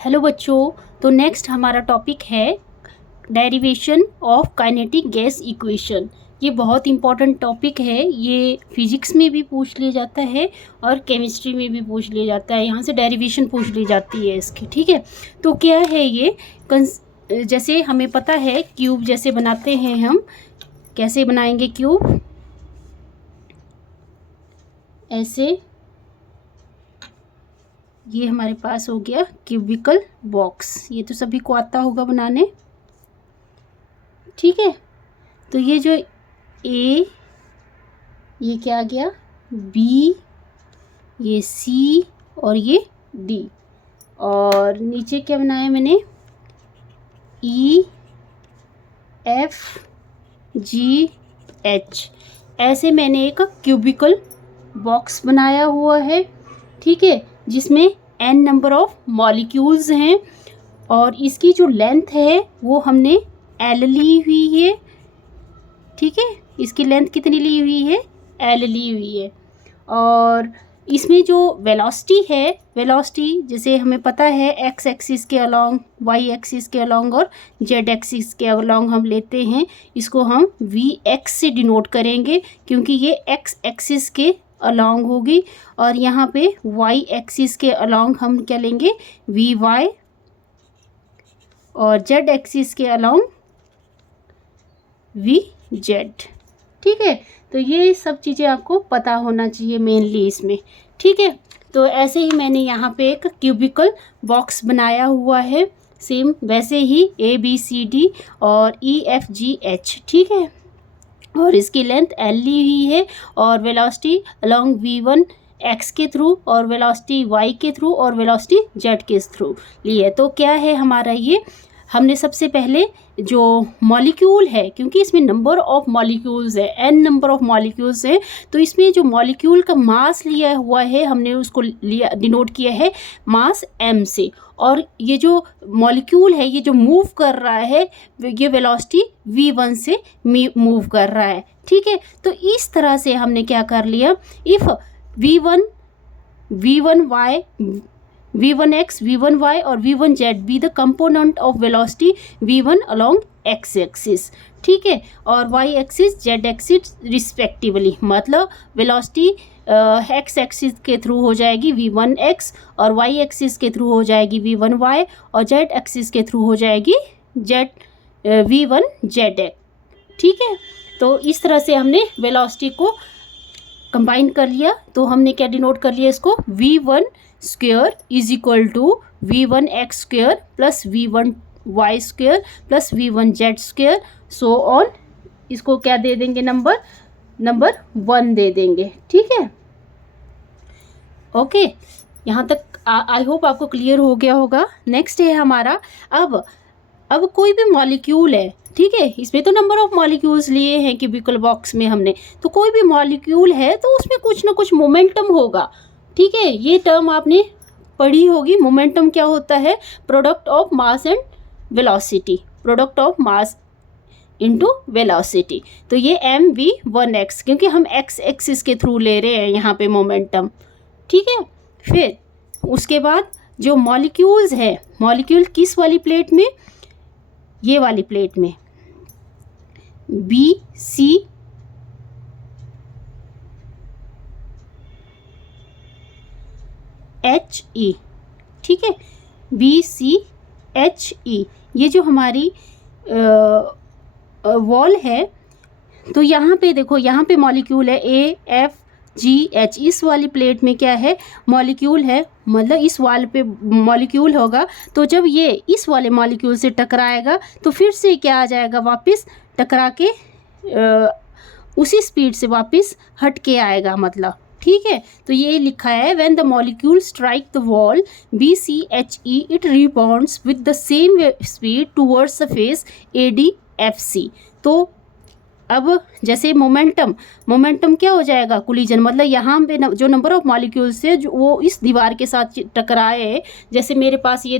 Hello बच्चों, तो next हमारा टॉपिक है derivation of kinetic gas equation. ये बहुत इंपॉर्टेंट टॉपिक है। ये फिजिक्स में भी पूछ लिया जाता है और केमिस्ट्री में भी पूछ लिया जाता है। यहाँ से डेरिवेशन पूछ ली जाती है इसकी। ठीक है, तो क्या है ये जैसे हमें पता है क्यूब जैसे बनाते हैं हम। कैसे बनाएंगे क्यूब? ऐसे। ये हमारे पास हो गया क्यूबिकल बॉक्स। ये तो सभी को आता होगा बनाने। ठीक है, तो ये जो ए, ये क्या आ गया बी, ये सी और ये डी, और नीचे क्या बनाया मैंने ई एफ जी एच। ऐसे मैंने एक क्यूबिकल बॉक्स बनाया हुआ है। ठीक है, जिसमें n नंबर ऑफ मॉलिक्यूल्स हैं और इसकी जो लेंथ है वो हमने L ली हुई है। ठीक है, इसकी लेंथ कितनी ली हुई है? L ली हुई है। और इसमें जो वेलोसिटी है, वेलोसिटी जैसे हमें पता है x एक्सिस के अलोंग, y एक्सिस के अलोंग और z एक्सिस के अलोंग हम लेते हैं। इसको हम vx से डिनोट करेंगे क्योंकि ये x एक्सिस के अलोंग होगी, और यहाँ पे y एक्सिस के अलोंग हम क्या लेंगे vy, और z एक्सिस के अलोंग vz। ठीक है, तो ये सब चीज़ें आपको पता होना चाहिए मेनली इसमें। ठीक है, तो ऐसे ही मैंने यहाँ पे एक क्यूबिकल बॉक्स बनाया हुआ है, सेम वैसे ही ए बी सी डी और ई एफ जी एच। ठीक है, और इसकी लेंथ L ली हुई है और वेलोसिटी अलोंग v1 x के थ्रू और वेलोसिटी y के थ्रू और वेलोसिटी z के थ्रू ली है। तो क्या है हमारा ये, हमने सबसे पहले जो मॉलिक्यूल है, क्योंकि इसमें नंबर ऑफ मॉलिक्यूल्स है, n नंबर ऑफ मॉलिक्यूल्स है, तो इसमें जो मॉलिक्यूल का मास लिया हुआ है हमने उसको लिया, डिनोट किया है मास m से। और ये जो मॉलिक्यूल है ये जो मूव कर रहा है ये वेलोसिटी v1 से मूव कर रहा है। ठीक है, तो इस तरह से हमने क्या कर लिया, if v1 y v1x v1y और v1z be the component of velocity v1 along x axis. ठीक है, और y axis z axis respectively, मतलब वेलोसिटी x एक्सिस के थ्रू हो जाएगी v1x और y एक्सिस के थ्रू हो जाएगी v1y और z एक्सिस के थ्रू हो जाएगी v1z। ठीक है, तो इस तरह से हमने वेलोसिटी को कंबाइन कर लिया। तो हमने क्या डिनोट कर लिया इसको, v1 square is equal to v1x square plus v1y square plus v1z square, so on. इसको क्या दे देंगे, नंबर 1 दे देंगे। ठीक है, ओके, यहाँ तक आई होप आपको क्लियर हो गया होगा। नेक्स्ट है हमारा, अब कोई भी मॉलिक्यूल है, ठीक है, इसमें तो नंबर ऑफ मॉलिक्यूल्स लिए हैं क्यूबिकल बॉक्स में हमने, तो कोई भी मॉलिक्यूल है तो उसमें कुछ ना कुछ मोमेंटम होगा। ठीक है, ये टर्म आपने पढ़ी होगी। मोमेंटम क्या होता है? Product of mass and velocity, product of mass into velocity. तो ये mv1x, क्योंकि हम x एक्सिस के थ्रू ले रहे हैं यहाँ पे मोमेंटम। ठीक है, फिर उसके बाद जो मॉलिक्यूल्स है, मॉलिक्यूल किस वाली प्लेट में? ये वाली प्लेट में, बी सी एच ई। ठीक है, बी सी एच ई, ये जो हमारी वॉल है, तो यहाँ पे देखो, यहाँ पे मॉलिक्यूल है ए एफ जी एच। इस वाली प्लेट में क्या है, मॉलिक्यूल है, मतलब इस वाल पे मॉलिक्यूल होगा। तो जब ये इस वाले मॉलिक्यूल से टकराएगा तो फिर से क्या आ जाएगा, वापस टकरा के उसी स्पीड से वापस हट के आएगा, मतलब। ठीक है, तो ये लिखा है when the molecule strike the wall B C H E it rebounds with the same speed towards the face A D F C. तो अब जैसे मोमेंटम क्या हो जाएगा, कोलिजन, मतलब यहाँ पे जो नंबर ऑफ मॉलिक्यूल्स है जो वो इस दीवार के साथ टकराए, जैसे मेरे पास ये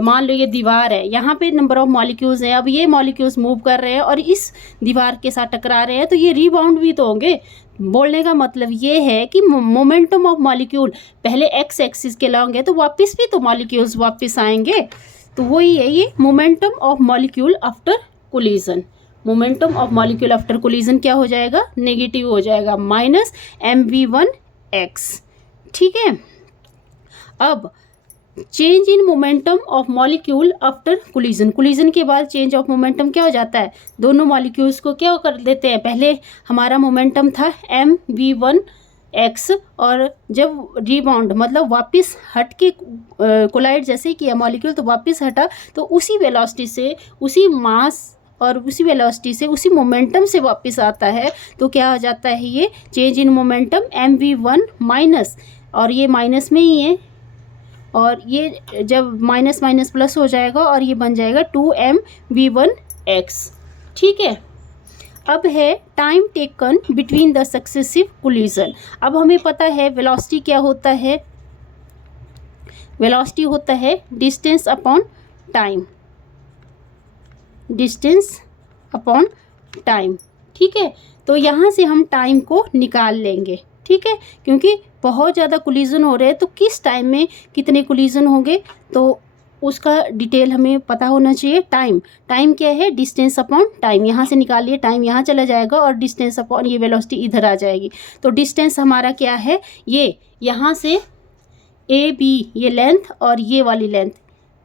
मान लो ये दीवार है, यहाँ पे नंबर ऑफ मॉलिक्यूल्स हैं, अब ये मॉलिक्यूल्स मूव कर रहे हैं और इस दीवार के साथ टकरा रहे हैं, तो ये रीबाउंड भी तो होंगे। बोलने का मतलब ये है कि मोमेंटम ऑफ मॉलिक्यूल पहले एक्स एक्सिस के लॉन्ग है तो वापस भी तो मॉलिक्यूल्स वापस आएंगे, तो वही है ये momentum of molecule after collision. Momentum of molecule after collision क्या हो जाएगा, नेगेटिव हो जाएगा, माइनस mv1x। ठीक है, अब change in momentum of molecule after collision, collision के बाद चेंज ऑफ मोमेंटम क्या हो जाता है, दोनों मॉलिक्यूल्स को क्या कर देते हैं, पहले हमारा मोमेंटम था mv1x और जब रीबाउंड मतलब वापस हट के कोलाइड जैसे किया मॉलिक्यूल तो वापस हटा, तो उसी वेलोसिटी से, उसी मास और उसी वेलोसिटी से, उसी मोमेंटम से वापस आता है, तो क्या हो जाता है ये change in momentum mv1 minus, और ये माइनस में ही है, और ये जब माइनस माइनस प्लस हो जाएगा और ये बन जाएगा 2mv1x। ठीक है, अब है time taken between the successive collision. अब हमें पता है वेलोसिटी क्या होता है, वेलोसिटी होता है distance upon time, distance upon time. ठीक है, तो यहाँ से हम टाइम को निकाल लेंगे। ठीक है, क्योंकि बहुत ज़्यादा कोलिजन हो रहे हैं तो किस टाइम में कितने कोलिजन होंगे तो उसका डिटेल हमें पता होना चाहिए। टाइम क्या है, डिस्टेंस अपॉन टाइम, यहाँ से निकालिए, टाइम यहाँ चला जाएगा और डिस्टेंस अपॉन ये वेलोसिटी इधर आ जाएगी। तो डिस्टेंस हमारा क्या है, ये यहाँ से ए बी ये लेंथ और ये वाली लेंथ,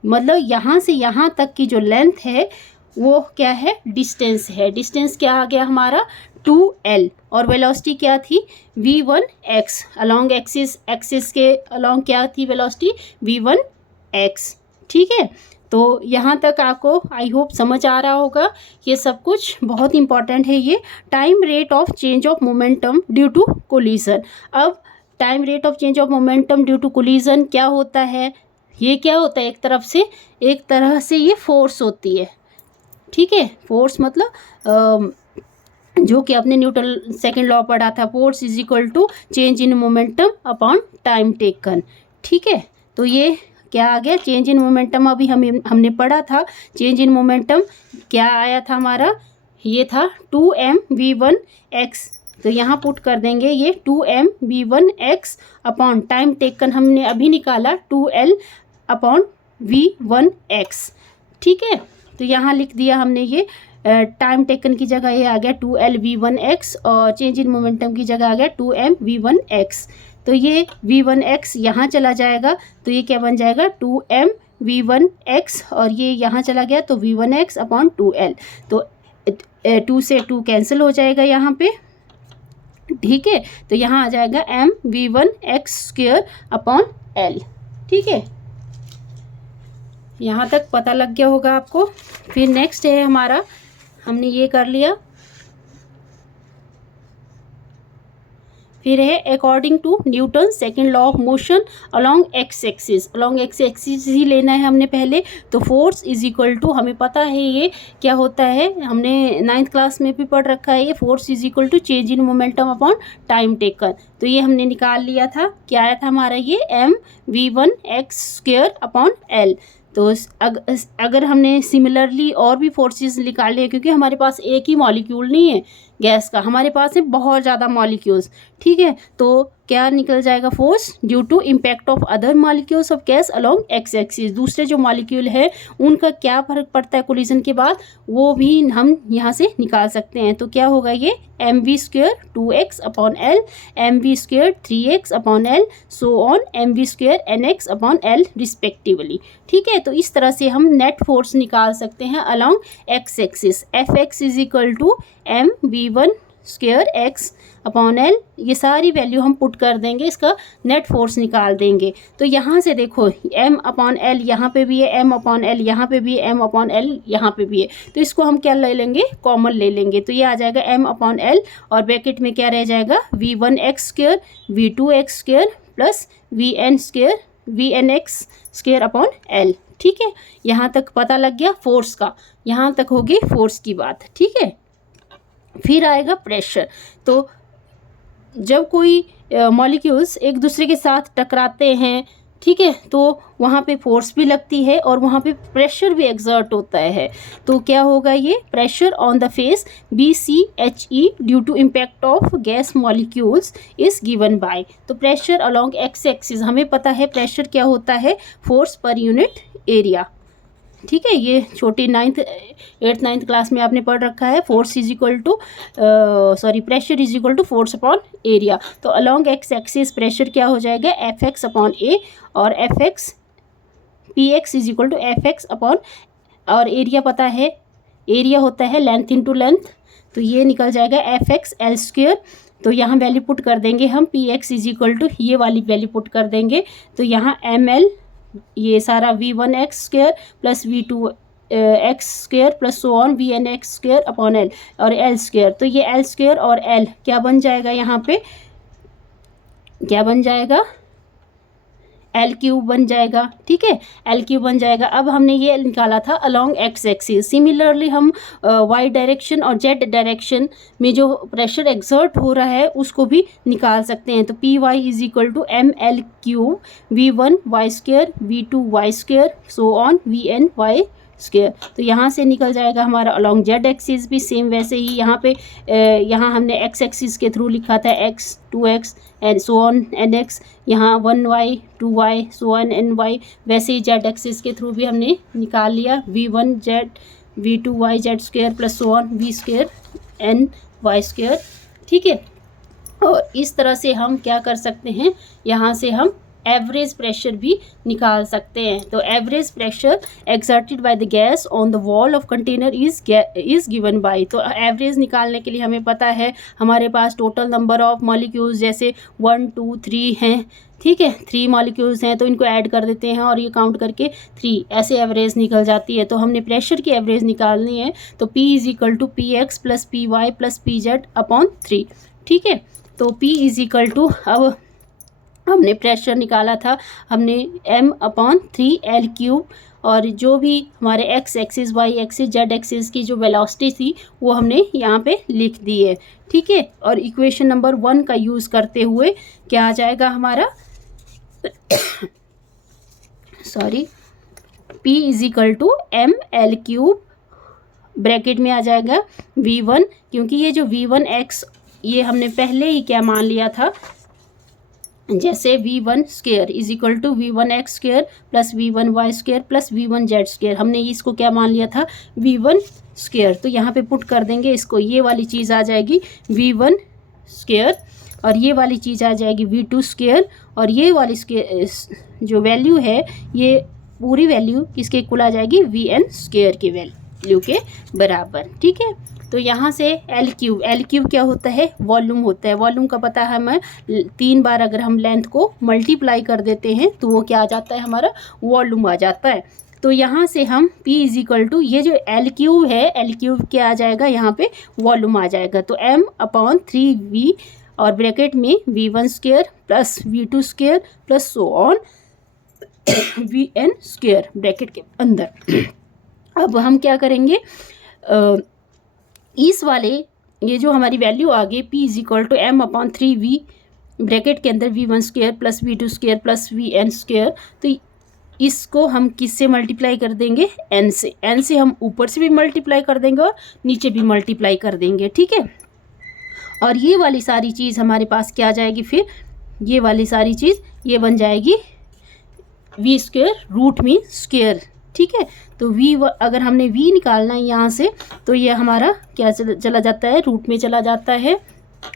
मतलब यहाँ से यहाँ तक की जो लेंथ है वो क्या है, डिस्टेंस है। डिस्टेंस क्या आ गया हमारा 2l, और वेलोसिटी क्या थी v1x, अलोंग एक्सिस के अलोंग क्या थी वेलोसिटी v1x। ठीक है, तो यहाँ तक आपको आई होप समझ आ रहा होगा, ये सब कुछ बहुत इंपॉर्टेंट है। ये time rate of change of momentum due to collision. अब time rate of change of momentum due to collision क्या होता है, ये क्या होता है, एक तरह से ये फोर्स होती है। ठीक है, फोर्स मतलब जो कि आपने न्यूटन सेकंड लॉ पढ़ा था, force is equal to change in momentum upon time taken. ठीक है, तो ये क्या आ गया, चेंज इन मोमेंटम अभी हमने पढ़ा था। चेंज इन मोमेंटम क्या आया था हमारा, ये था 2mv1x, तो यहाँ पुट कर देंगे ये 2mv1x अपॉन टाइम टेकन हमने अभी निकाला 2l अपॉन v1x। ठीक है, तो यहाँ लिख दिया हमने ये टाइम टेकन की जगह ये आ गया 2lv1x और चेंज इन मोमेंटम की जगह आ गया 2mv1x। तो ये v1x यहाँ चला जाएगा तो ये क्या बन जाएगा 2mv1x, और ये यहाँ चला गया तो v1x अपॉन 2l, तो 2 से 2 कैंसिल हो जाएगा यहाँ पे। ठीक है, तो यहाँ आ जाएगा mv1x² अपॉन l। ठीक है, यहाँ तक पता लग गया होगा आपको। फिर नेक्स्ट है हमारा, हमने ये कर लिया, फिर है according to Newton second law of motion along x axis. Along x axis ही लेना है हमने पहले, तो फोर्स इज इक्वल टू, हमें पता है ये क्या होता है, हमने 9th क्लास में भी पढ़ रखा है ये, force is equal to change in momentum upon time taken. तो ये हमने निकाल लिया था, क्या आया था हमारा ये mv1x² अपॉन l। तो अगर हमने सिमिलरली और भी फोर्सेस निकाल लिए, क्योंकि हमारे पास एक ही मॉलिक्यूल नहीं है गैस का, हमारे पास है बहुत ज़्यादा मॉलिक्यूल्स। ठीक है, तो क्या निकल जाएगा, force due to impact of other molecules of gas along x axis. दूसरे जो मॉलिक्यूल है उनका क्या फर्क पड़ता है कोलिजन के बाद, वो भी हम यहाँ से निकाल सकते हैं। तो क्या होगा ये mv² 2x upon l, mv² 3x upon l, so on mv² nx upon l respectively. ठीक है, तो इस तरह से हम नेट फोर्स निकाल सकते हैं along x axis. fx is equal to mv1² x upon l, ये सारी वैल्यू हम पुट कर देंगे, इसका नेट फोर्स निकाल देंगे। तो यहाँ से देखो m अपॉन l यहाँ पे भी है, m अपॉन l यहाँ पे भी है, m अपॉन l यहाँ पे भी है, तो इसको हम क्या ले लेंगे, कॉमन ले लेंगे। तो ये आ जाएगा m अपॉन l, और ब्रैकेट में क्या रह जाएगा v1x² v2x² plus vnx² upon l। ठीक है, यहाँ तक पता लग गया फोर्स का, यहाँ तक होगी फोर्स की बात। ठीक है, फिर आएगा प्रेशर। तो जब कोई मॉलिक्यूल्स एक दूसरे के साथ टकराते हैं, ठीक है, तो वहाँ पे फोर्स भी लगती है और वहाँ पे प्रेशर भी एक्सर्ट होता है। तो क्या होगा, ये pressure on the face BCHE due to impact of gas molecules is given by. तो प्रेशर अलोंग एक्स एक्सिस, हमें पता है प्रेशर क्या होता है, फोर्स पर यूनिट एरिया, ठीक है। ये छोटी 8th 9th क्लास में आपने पढ़ रखा है। Force is equal to pressure is equal to force upon area. तो अलोंग एक्स एक्सिस प्रेशर क्या हो जाएगा, Fx अपॉन ए, और Px is equal to Fx upon, और एरिया पता है, एरिया होता है लेंथ इंटू लेंथ, तो ये निकल जाएगा Fx L स्क्वेयर। तो यहाँ वैल्यू पुट कर देंगे हम, Px इज इक्वल टू ये वाली वैल्यू पुट कर देंगे, तो यहाँ ml ये सारा V1x square plus V2 x square plus so on VN x square upon L और L स्क्वेयर। तो ये L स्क्वेयर और L क्या बन जाएगा, यहाँ पे क्या बन जाएगा, L क्यूब बन जाएगा, ठीक है, L क्यूब बन जाएगा। अब हमने ये निकाला था अलोंग एक्स एक्सिस। सिमिलरली हम वाई डायरेक्शन और जेड डायरेक्शन में जो प्रेशर एक्सर्ट हो रहा है उसको भी निकाल सकते हैं। तो PY is equal to ML cube V1 y square V2 y square so on VN y square. तो यहाँ से निकल जाएगा हमारा अलोंग जेड एक्सिस भी सेम वैसे ही। यहाँ पे यहाँ हमने एक्स एक्सिस के थ्रू लिखा था x 2x and so on NX, यहाँ 1y 2y so on NY, वैसे ही जेड एक्सिस के थ्रू भी हमने निकाल लिया V1 z V2 y Z square plus so on V square NY square, ठीक है। और इस तरह से हम क्या कर सकते हैं, यहाँ से हम एवरेज प्रेशर भी निकाल सकते हैं। तो average pressure exerted by the gas on the wall of container is given by. तो एवरेज निकालने के लिए हमें पता है हमारे पास टोटल नंबर ऑफ मॉलिक्यूल्स जैसे 1 2 3 हैं, ठीक है, 3 मॉलिक्यूल्स हैं, तो इनको ऐड कर देते हैं और ये काउंट करके 3 ऐसे एवरेज निकल जाती है। तो हमने प्रेशर की एवरेज निकालनी है, तो P is equal to PX plus PY plus PZ upon 3, ठीक है। तो P इज इक्वल टू, अब हमने प्रेशर निकाला था, हमने M अपॉन 3L क्यूब, और जो भी हमारे x axis y axis z axis की जो वेलोसिटी थी वो हमने यहाँ पे लिख दी है, ठीक है। और इक्वेशन नंबर 1 का यूज़ करते हुए क्या आ जाएगा हमारा P is equal to ML cube, bracket में आ जाएगा V1, क्योंकि ये जो V1x ये हमने पहले ही क्या मान लिया था, जैसे V1 square is equal to V1x square plus V1y square plus V1z square, हमने इसको क्या मान लिया था, V1 स्क्वेयर। तो यहाँ पे पुट कर देंगे इसको, ये वाली चीज़ आ जाएगी V1 स्क्वेयर और ये वाली चीज़ आ जाएगी V2 स्क्वेयर, और ये वाली स्क्वेयर जो वैल्यू है ये पूरी वैल्यू किसके इक्वल आ जाएगी, VN स्क्वेयर की वैल्यू के बराबर, ठीक है। तो यहाँ से L क्यूब क्या होता है, वॉल्यूम होता है। वॉल्यूम का पता है हमें, 3 बार अगर हम लेंथ को मल्टीप्लाई कर देते हैं तो वो क्या आ जाता है, हमारा वॉल्यूम आ जाता है। तो यहाँ से हम P इज इक्वल टू ये जो L क्यूब है, L क्यूब क्या आ जाएगा, यहाँ पे वॉल्यूम आ जाएगा। तो M अपॉन 3V और ब्रैकेट में V1 square plus V2 square plus so on VN square bracket के अंदर। अब हम क्या करेंगे, इस वाले ये जो हमारी वैल्यू आ गई P is equal to M upon 3V bracket के अंदर V1 square plus V2 square plus VN square, तो इसको हम किससे मल्टीप्लाई कर देंगे, N से। N से हम ऊपर से भी मल्टीप्लाई कर देंगे और नीचे भी मल्टीप्लाई कर देंगे, ठीक है। और ये वाली सारी चीज़ हमारे पास क्या आ जाएगी, फिर ये वाली सारी चीज़ ये बन जाएगी V square root mean square, ठीक है। तो V अगर हमने V निकालना है यहाँ से, तो ये हमारा क्या चला जाता है, रूट में चला जाता है,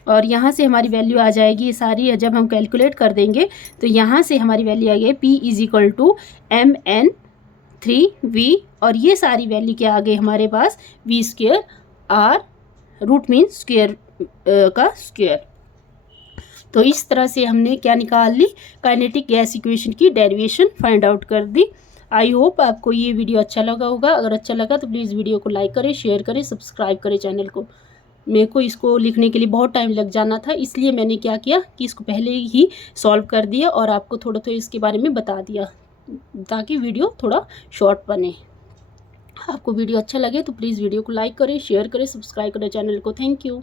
और यहाँ से हमारी वैल्यू आ जाएगी सारी, जब हम कैलकुलेट कर देंगे तो यहाँ से हमारी वैल्यू आ गई P is equal to MN 3V, और ये सारी वैल्यू क्या आ गई हमारे पास, V square R root mean square का स्क्वेयर। तो इस तरह से हमने क्या निकाल ली, काइनेटिक गैस इक्वेशन की डेरिवेशन फाइंड आउट कर दी। आई होप आपको ये वीडियो अच्छा लगा होगा। अगर अच्छा लगा तो प्लीज़ वीडियो को लाइक करें, शेयर करें, सब्सक्राइब करें चैनल को। मेरे को इसको लिखने के लिए बहुत टाइम लग जाना था, इसलिए मैंने क्या किया कि इसको पहले ही सॉल्व कर दिया और आपको थोड़ा इसके बारे में बता दिया ताकि वीडियो थोड़ा शॉर्ट बने। आपको वीडियो अच्छा लगे तो प्लीज़ वीडियो को लाइक करें, शेयर करें, सब्सक्राइब करें चैनल को। Thank you.